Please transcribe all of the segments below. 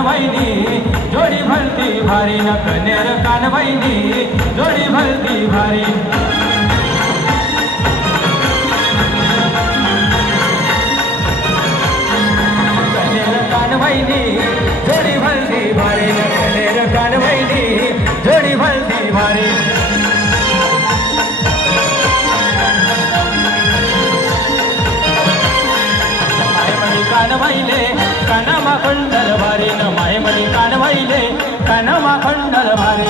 कानबाईनी जोडी भलती भारी न कनेर कानबाईनी जोडी भलती भारी कनेर कानबाईनी जोडी भलती भारी न कनेर कानबाईनी जोडी भलती भारी कानबाईले कानामा खंडल भारी न मायमणी कानबाईले कानामा खंडल भारी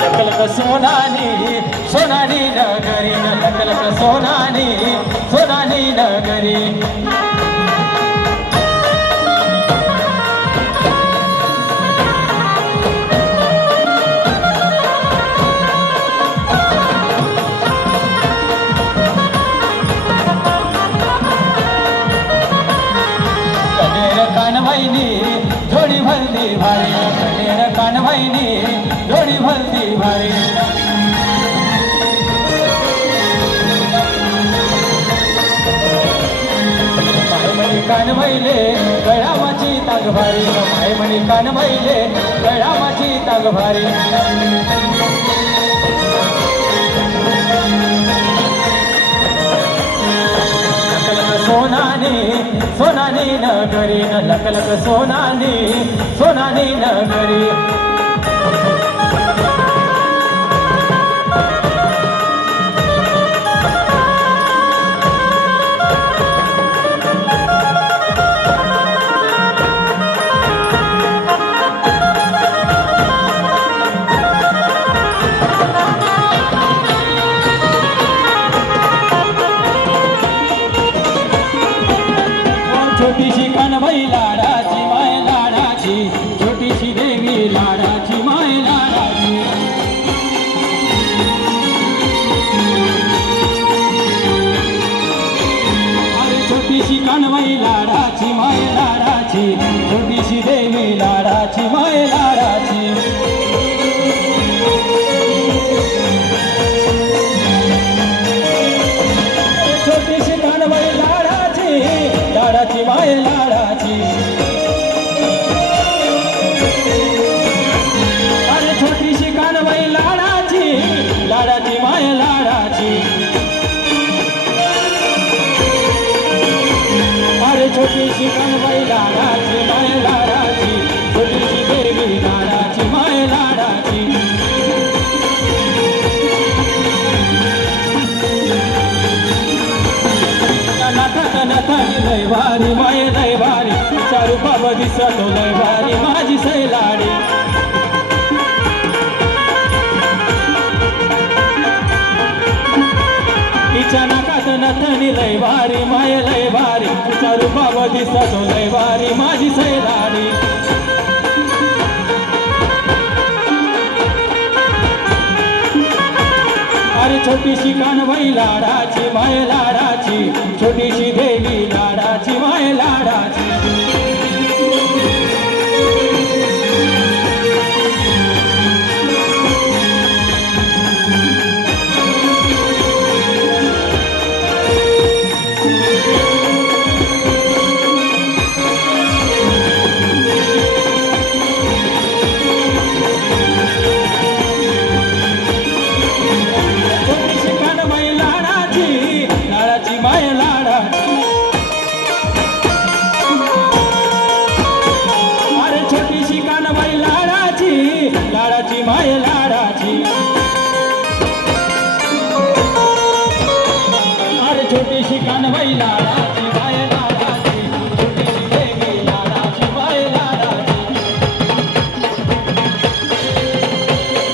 लकलक सोनानी सोनानी नगरी न लकलक सोनानी सोनानी नगरी कानबाईनी जोडी भलती भारी कनेर कानबाईनी जोडी भलती भारी मायमणी कानबाईले गळामाची ताग भारी मायमणी कानबाईले गळामाची ताग भारी सोनानी सोनानी नगरी न लकलक सोनानी सोनानी नगरी छोटीशी कानबाई लाडाची माय लाडाची छोटीशी देवी लाडाची माय लाडाची अरे छोटीशी कानबाई लाडाची माय लाडाची छोटीशी देवी लाडाची माय लाडाची छोटीशी कानबाई लाडाची लाडाची माय लाडाची अरे छोटीशी कानबाई लाडाची लाडाची माय लाडाची अरे छोटीशी कानबाई लाडाची माय लाडाची छोटीशी देवी लाडाची माय लाडाची लय भारी माय लय भारी चारू बाबा दिसतो लय भारी माझी सैलाडी तिच्या नाकात नथनी लय भारी माय लय भारी चारू बाबा दिसतो लय भारी माझी सैलाडी अरे छोटीशी कानबाई लाडाची माय लाडाची छोटीशी देवी लाडाची माय लाडाची लाडाची माय लाडाची अरे छोटीशी कानबाई लाडाची